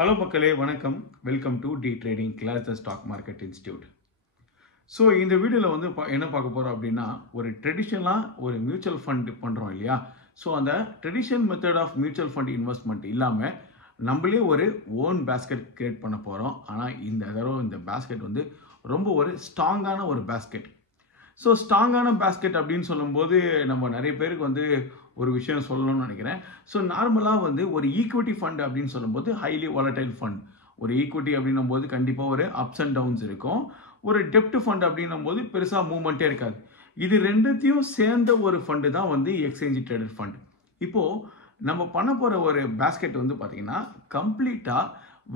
Hello மக்களே வணக்கம் welcome to D trading class the stock market institute. So இந்த வீடியோவில் வந்து என்ன பார்க்க போகிறோம் அப்படின்னா ஒரு ட்ரெடிஷ்னலாக ஒரு மியூச்சுவல் ஃபண்ட் பண்ணுறோம் இல்லையா. ஸோ அந்த traditional method of mutual fund investment இல்லாமல் நம்மளே ஒரு ஓன் பேஸ்கெட் கிரியேட் பண்ண போகிறோம். ஆனால் இந்த தடவை இந்த பேஸ்கெட் வந்து ரொம்ப ஒரு ஸ்ட்ராங்கான ஒரு பேஸ்கெட். ஸோ ஸ்ட்ராங்கான பேஸ்கெட் அப்படின்னு சொல்லும்போது நம்ம நிறைய பேருக்கு வந்து ஒரு விஷயம் சொல்லணும்னு நினைக்கிறேன். ஸோ நார்மலாக வந்து ஒரு ஈக்விட்டி ஃபண்ட் அப்படின்னு சொல்லும்போது ஹைலி வாலடைல் ஃபண்ட். ஒரு ஈக்விட்டி அப்படின்னும் போது கண்டிப்பாக ஒரு அப்ஸ் அண்ட் டவுன்ஸ் இருக்கும். ஒரு டெப்ட் ஃபண்ட் அப்படின்னும் போது பெருசாக மூவ்மெண்ட்டே இருக்காது. இது ரெண்டுத்தையும் சேர்ந்த ஒரு ஃபண்டு தான் வந்து எக்ஸ்சேஞ்ச் ட்ரேடட் ஃபண்ட். இப்போது நம்ம பண்ண போகிற ஒரு பேஸ்கெட் வந்து பார்த்தீங்கன்னா கம்ப்ளீட்டாக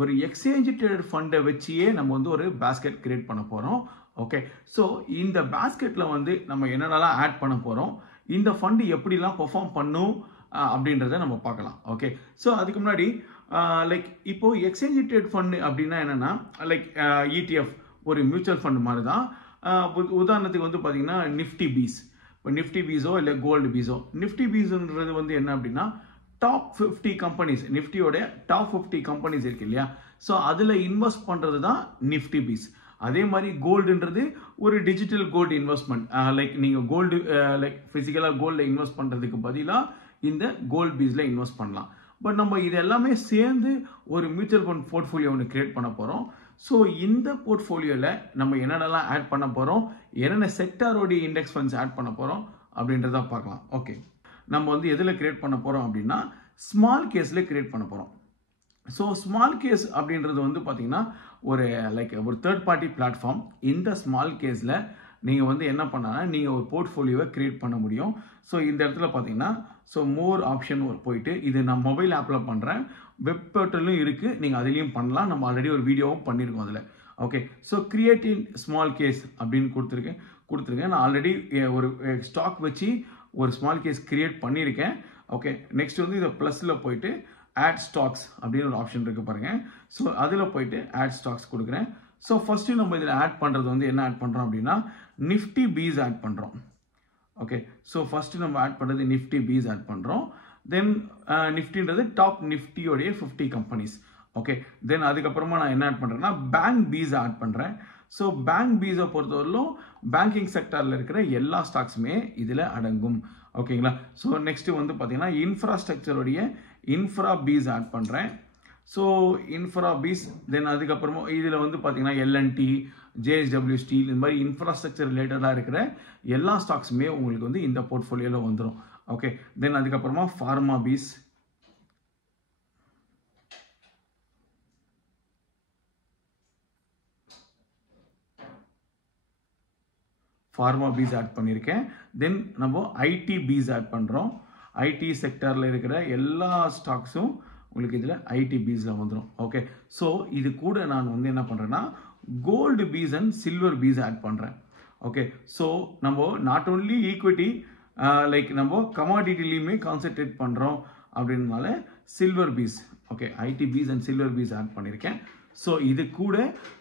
ஒரு எக்ஸ்சேஞ்ச் ட்ரேடட் ஃபண்டை வச்சியே நம்ம வந்து ஒரு பேஸ்கெட் கிரியேட் பண்ண போகிறோம். ஓகே, ஸோ இந்த பேஸ்கெட்டில் வந்து நம்ம என்னென்னலாம் ஆட் பண்ண போகிறோம், இந்த ஃபண்டு எப்படிலாம் பெர்ஃபார்ம் பண்ணும் அப்படின்றத நம்ம பார்க்கலாம். ஓகே, ஸோ அதுக்கு முன்னாடி லைக் இப்போது எக்ஸ்சேஞ்ச் ட்ரேட் ஃபண்டு அப்படின்னா என்னென்னா லைக் இடிஎஃப் ஒரு மியூச்சுவல் ஃபண்ட் மாதிரி தான். உதாரணத்துக்கு வந்து பார்த்தீங்கன்னா நிஃப்டி பீஸ், இப்போ நிஃப்டி பீஸோ இல்லை கோல்டு பீஸோ. நிஃப்டி பீஸுன்றது வந்து என்ன அப்படின்னா டாப் 50 கம்பெனிஸ், நிஃப்டியோட டாப் 50 கம்பெனிஸ் இருக்கு இல்லையா. ஸோ அதில் இன்வெஸ்ட் பண்ணுறது தான் நிஃப்டி பீஸ். அதே மாதிரி கோல்டுன்றது ஒரு டிஜிட்டல் கோல்டு இன்வெஸ்ட்மெண்ட். லைக் நீங்கள் கோல்டு லைக் ஃபிசிக்கலாக கோல்டில் இன்வெஸ்ட் பண்ணுறதுக்கு பதிலாக இந்த கோல்டு பீஸில் இன்வெஸ்ட் பண்ணலாம். பட் நம்ம இது எல்லாமே சேர்ந்து ஒரு மியூச்சுவல் ஃபண்ட் போர்ட்ஃபோலியோ ஒன்று கிரியேட் பண்ண போகிறோம். ஸோ இந்த போர்ட்ஃபோலியோவில் நம்ம என்னென்னலாம் ஆட் பண்ண போகிறோம், என்னென்ன செக்டாரோடைய இண்டெக்ஸ் ஃபண்ட்ஸ் ஆட் பண்ண போகிறோம் அப்படின்றத பார்க்கலாம். ஓகே, நம்ம வந்து எதில் கிரியேட் பண்ண போகிறோம் அப்படின்னா ஸ்மால் கேஸில் கிரியேட் பண்ண போகிறோம். ஸோ ஸ்மால் கேஸ் அப்படின்றது வந்து பார்த்தீங்கன்னா ஒரு லைக் ஒரு தேர்ட் பார்ட்டி பிளாட்ஃபார்ம். இந்த ஸ்மால் கேஸில் நீங்கள் வந்து என்ன பண்ணால் நீங்கள் ஒரு போர்ட்ஃபோலியோவை கிரியேட் பண்ண முடியும். ஸோ இந்த இடத்துல பார்த்தீங்கன்னா ஸோ மோர் ஆப்ஷன் போயிட்டு, இது நான் மொபைல் ஆப்பில் பண்ணுறேன், வெப் போர்ட்டலும் இருக்குது, நீங்கள் அதுலேயும் பண்ணலாம். நம்ம ஆல்ரெடி ஒரு வீடியோவும் பண்ணியிருக்கோம் அதில். Okay, so create in small case அப்படின்னு கொடுத்துருக்கேன். நான் ஆல்ரெடி ஒரு ஸ்டாக் வச்சு ஒரு ஸ்மால் கேஸ் கிரியேட் பண்ணியிருக்கேன். ஓகே, நெக்ஸ்ட் வந்து இதை ப்ளஸில் போயிட்டு ஆட் ஸ்டாக்ஸ் அப்படின்னு ஒரு ஆப்ஷன் இருக்குது பாருங்கள். ஸோ அதில் போயிட்டு ஆட் ஸ்டாக்ஸ் கொடுக்குறேன். ஸோ ஃபஸ்ட்டு நம்ம இதில் ஆட் பண்ணுறது வந்து என்ன ஆட் பண்ணுறோம் அப்படின்னா நிஃப்டி பீஸ் ஆட் பண்ணுறோம். ஓகே, ஸோ ஃபஸ்ட்டு நம்ம ஆட் பண்ணுறது நிஃப்டி பீஸ் ஆட் பண்ணுறோம். தென் நிஃப்டின்றது டாப் நிஃப்டியோடைய 50 கம்பெனிஸ். ஓகே, தென் அதுக்கப்புறமா நான் என்ன ஆட் பண்ணுறேன்னா பேங்க் பீஸ் ஆட் பண்ணுறேன். ஸோ பேங்க் பீஸை பொறுத்தவரையிலும் பேங்கிங் செக்டரில் இருக்கிற எல்லா ஸ்டாக்ஸுமே இதில் அடங்கும். ஓகேங்களா. ஸோ நெக்ஸ்ட்டு வந்து பார்த்தீங்கன்னா இன்ஃப்ராஸ்ட்ரக்சருடைய இன்ஃப்ரா பீஸ் ஆட் பண்ணுறேன். ஸோ இன்ஃப்ரா பீஸ், தென் அதுக்கப்புறமா இதில் வந்து பார்த்தீங்கன்னா எல்என்டி, ஜேஎஸ்டபிள்யூ ஸ்டீல், இந்த மாதிரி இன்ஃப்ராஸ்ட்ரக்சர் ரிலேட்டடாக இருக்கிற எல்லா ஸ்டாக்ஸுமே உங்களுக்கு வந்து இந்த போர்ட்ஃபோலியோவில் வந்துடும். ஓகே, தென் அதுக்கப்புறமா ஃபார்மா பீஸ், ஆட் பண்ணியிருக்கேன். தென் நம்ம ஐடி பீஸ் ஆட் பண்ணுறோம். ஐடி செக்டரில் இருக்கிற எல்லா ஸ்டாக்ஸும் உங்களுக்கு இதில் ஐடி பீஸில் வந்துடும். ஓகே, ஸோ இது கூட நான் வந்து என்ன பண்ணுறேன்னா gold bees and silver bees add பண்ணுறேன். ஓகே, ஸோ நம்ம நாட் ஓன்லி ஈக்விட்டி லைக் நம்ம கமாடிட்டிலையுமே கான்சென்ட்ரேட் பண்ணுறோம் அப்படின்றனால silver bees, okay, IT bees and silver bees add பண்ணியிருக்கேன். ஸோ இது கூட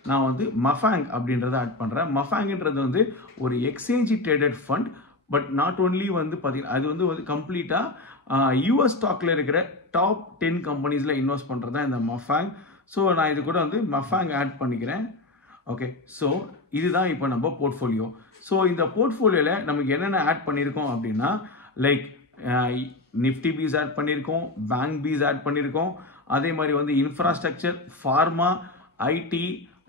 நான் வந்து மஃபாங் அப்படின்றத ஆட் பண்ணுறேன். மஃபாங்ன்றது வந்து ஒரு exchange traded fund. But not only வந்து பார்த்தீங்கன்னா அது வந்து கம்ப்ளீட்டாக யூஎஸ் ஸ்டாக்கில் இருக்கிற டாப் 10 கம்பெனிஸில் இன்வெஸ்ட் பண்ணுறது தான் இந்த மஃபாங். ஸோ நான் இது கூட வந்து மஃபாங் ஆட் பண்ணிக்கிறேன். ஓகே, ஸோ இதுதான் இப்போ நம்ம போர்ட்ஃபோலியோ. ஸோ இந்த போர்ட்ஃபோலியோவில் நமக்கு என்னென்ன ஆட் பண்ணியிருக்கோம் அப்படின்னா லைக் நிஃப்டி பீஸ் ஆட் பண்ணியிருக்கோம், பேங்க் பீஸ் ஆட் பண்ணியிருக்கோம், அதே மாதிரி வந்து இன்ஃப்ராஸ்ட்ரக்சர், ஃபார்மா, ஐடி,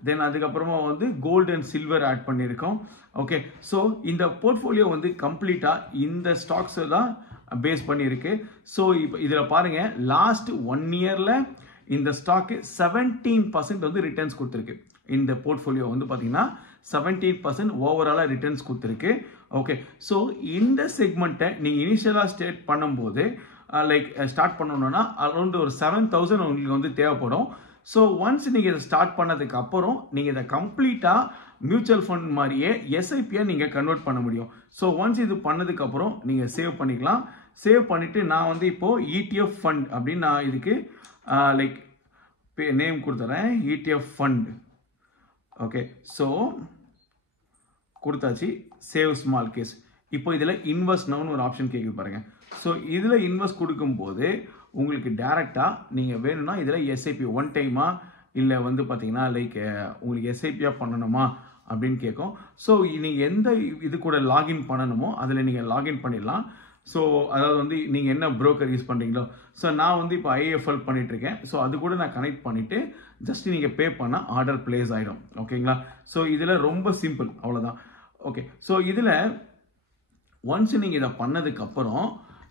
தென் அதுக்கப்புறமா வந்து கோல்டு அண்ட் சில்வர் ஆட் பண்ணியிருக்கோம். ஓகே, ஸோ இந்த போர்ட்ஃபோலியோ வந்து கம்ப்ளீட்டாக இந்த ஸ்டாக்ஸை தான் பேஸ் பண்ணியிருக்கு. ஸோ இப்போ இதில் பாருங்கள், லாஸ்ட் 1 இயரில் இந்த ஸ்டாக்கு 17% வந்து ரிட்டர்ன்ஸ் கொடுத்துருக்கு. இந்த போர்ட்ஃபோலியோ வந்து பார்த்தீங்கன்னா 17% ஓவராலாக ரிட்டர்ன்ஸ் கொடுத்துருக்கு. ஓகே, ஸோ இந்த செக்மெண்ட்டை நீங்கள் இனிஷியலாக ஸ்டார்ட் பண்ணும்போது லைக் ஸ்டார்ட் பண்ணணும்னா அரௌண்ட் ஒரு 7,000 உங்களுக்கு வந்து தேவைப்படும். ஸோ ஒன்ஸ் நீங்கள் இதை ஸ்டார்ட் பண்ணதுக்கு அப்புறம் நீங்கள் இதை கம்ப்ளீட்டாக மியூச்சுவல் ஃபண்ட் மாதிரியே எஸ்ஐபியாக நீங்கள் கன்வெர்ட் பண்ண முடியும். ஸோ ஒன்ஸ் இது பண்ணதுக்கப்புறம் நீங்கள் சேவ் பண்ணிக்கலாம். சேவ் பண்ணிவிட்டு நான் வந்து இப்போது இடிஎஃப் ஃபண்ட் அப்படின்னு நான் இதுக்கு லைக் நேம் கொடுத்துறேன், இடிஎஃப் ஃபண்ட். ஓகே, ஸோ கொடுத்தாச்சு. Save small case. இப்போ இதில் இன்வெஸ்ட் நவுன்னு ஒரு ஆப்ஷன் கேட்குது பாருங்கள். ஸோ இதில் இன்வெஸ்ட் கொடுக்கும்போது உங்களுக்கு டேரெக்டாக நீங்கள் வேணும்னா இதில் எஸ்ஐபி ஒன் டைமா இல்லை வந்து பார்த்தீங்கன்னா லைக் உங்களுக்கு எஸ்ஐபியாக பண்ணணுமா அப்படின்னு கேட்கும். ஸோ நீங்கள் எந்த இது கூட லாகின் பண்ணணுமோ அதில் நீங்கள் லாகின் பண்ணிடலாம். ஸோ அதாவது வந்து நீங்கள் என்ன ப்ரோக்கர் யூஸ் பண்ணுறீங்களோ, ஸோ நான் வந்து இப்போ IIFL பண்ணிகிட்ருக்கேன். ஸோ அது கூட நான் கனெக்ட் பண்ணிவிட்டு ஜஸ்ட் நீங்கள் பே பண்ணால் ஆர்டர் பிளேஸ் ஆகிடும். ஓகேங்களா? ஸோ இதில் ரொம்ப சிம்பிள், அவ்வளோதான். ஓகே, ஸோ இதில் ஒன்ஸ் நீங்கள் இதை பண்ணதுக்கப்புறம்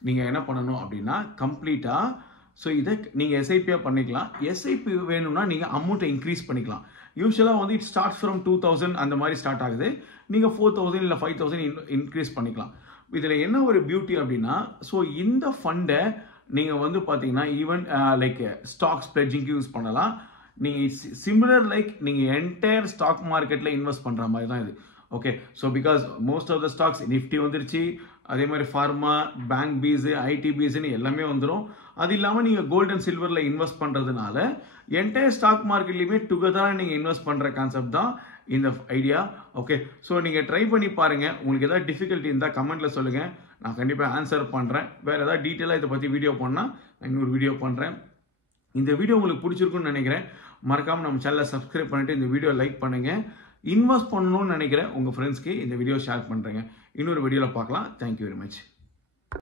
நீங்கள் என்ன பண்ணணும் அப்படின்னா கம்ப்ளீட்டாக ஸோ இதை நீங்கள் எஸ்ஐபியாக பண்ணிக்கலாம். எஸ்ஐபி வேணும்னா நீங்கள் அமௌண்ட்டை இன்க்ரீஸ் பண்ணிக்கலாம். யூஸ்வலாக வந்து இட் ஸ்டார்ட் ஃப்ரம் 2000 அந்த மாதிரி ஸ்டார்ட் ஆகுது. நீங்கள் 4000 இல்லை 5000 இன்க்ரீஸ் பண்ணிக்கலாம். இதில் என்ன ஒரு பியூட்டி அப்படின்னா, ஸோ இந்த ஃபண்டை நீங்கள் வந்து பார்த்தீங்கன்னா ஈவன் லைக் ஸ்டாக்ஸ் பிளட்ஜிங்க்கு யூஸ் பண்ணலாம். நீங்கள் சிமிலர் லைக் நீங்கள் என்டையர் ஸ்டாக் மார்க்கெட்டில் இன்வெஸ்ட் பண்ணுற மாதிரி தான் இது. Okay, so because most of the stocks Nifty வந்துருச்சு, அதே மாதிரி ஃபார்மா, பேங்க் பீஸு, ஐடி பீஸுன்னு எல்லாமே வந்துடும். அது இல்லாமல் நீங்கள் கோல்டு அண்ட் சில்வரில் இன்வெஸ்ட் பண்ணுறதுனால என்டையர் ஸ்டாக் மார்க்கெட்லையுமே டுகெதராக நீங்கள் இன்வெஸ்ட் பண்ணுற கான்செப்ட் தான் இந்த ஐடியா. ஓகே, ஸோ நீங்கள் ட்ரை பண்ணி பாருங்கள். உங்களுக்கு ஏதாவது டிஃபிகல்ட்டி இருந்தால் கமெண்ட்டில் சொல்லுங்கள், நான் கண்டிப்பாக ஆன்சர் பண்ணுறேன். வேறு ஏதாவது டீட்டெயிலாக இதை பற்றி வீடியோ பண்ணால் நான் இன்னொரு வீடியோ பண்ணுறேன். இந்த வீடியோ உங்களுக்கு பிடிச்சிருக்குன்னு நினைக்கிறேன். மறக்காமல் நம்ம சேனலை சப்ஸ்கிரைப் பண்ணிவிட்டு இந்த வீடியோ லைக் பண்ணுங்கள். இன்வெஸ்ட் பண்ணணும்னு நினைக்கிறேன் உங்கள் ஃப்ரெண்ட்ஸ்க்கு இந்த வீடியோ ஷேர் பண்ணுறேங்க. இன்னொரு வீடியோவில் பார்க்கலாம். Thank you very much.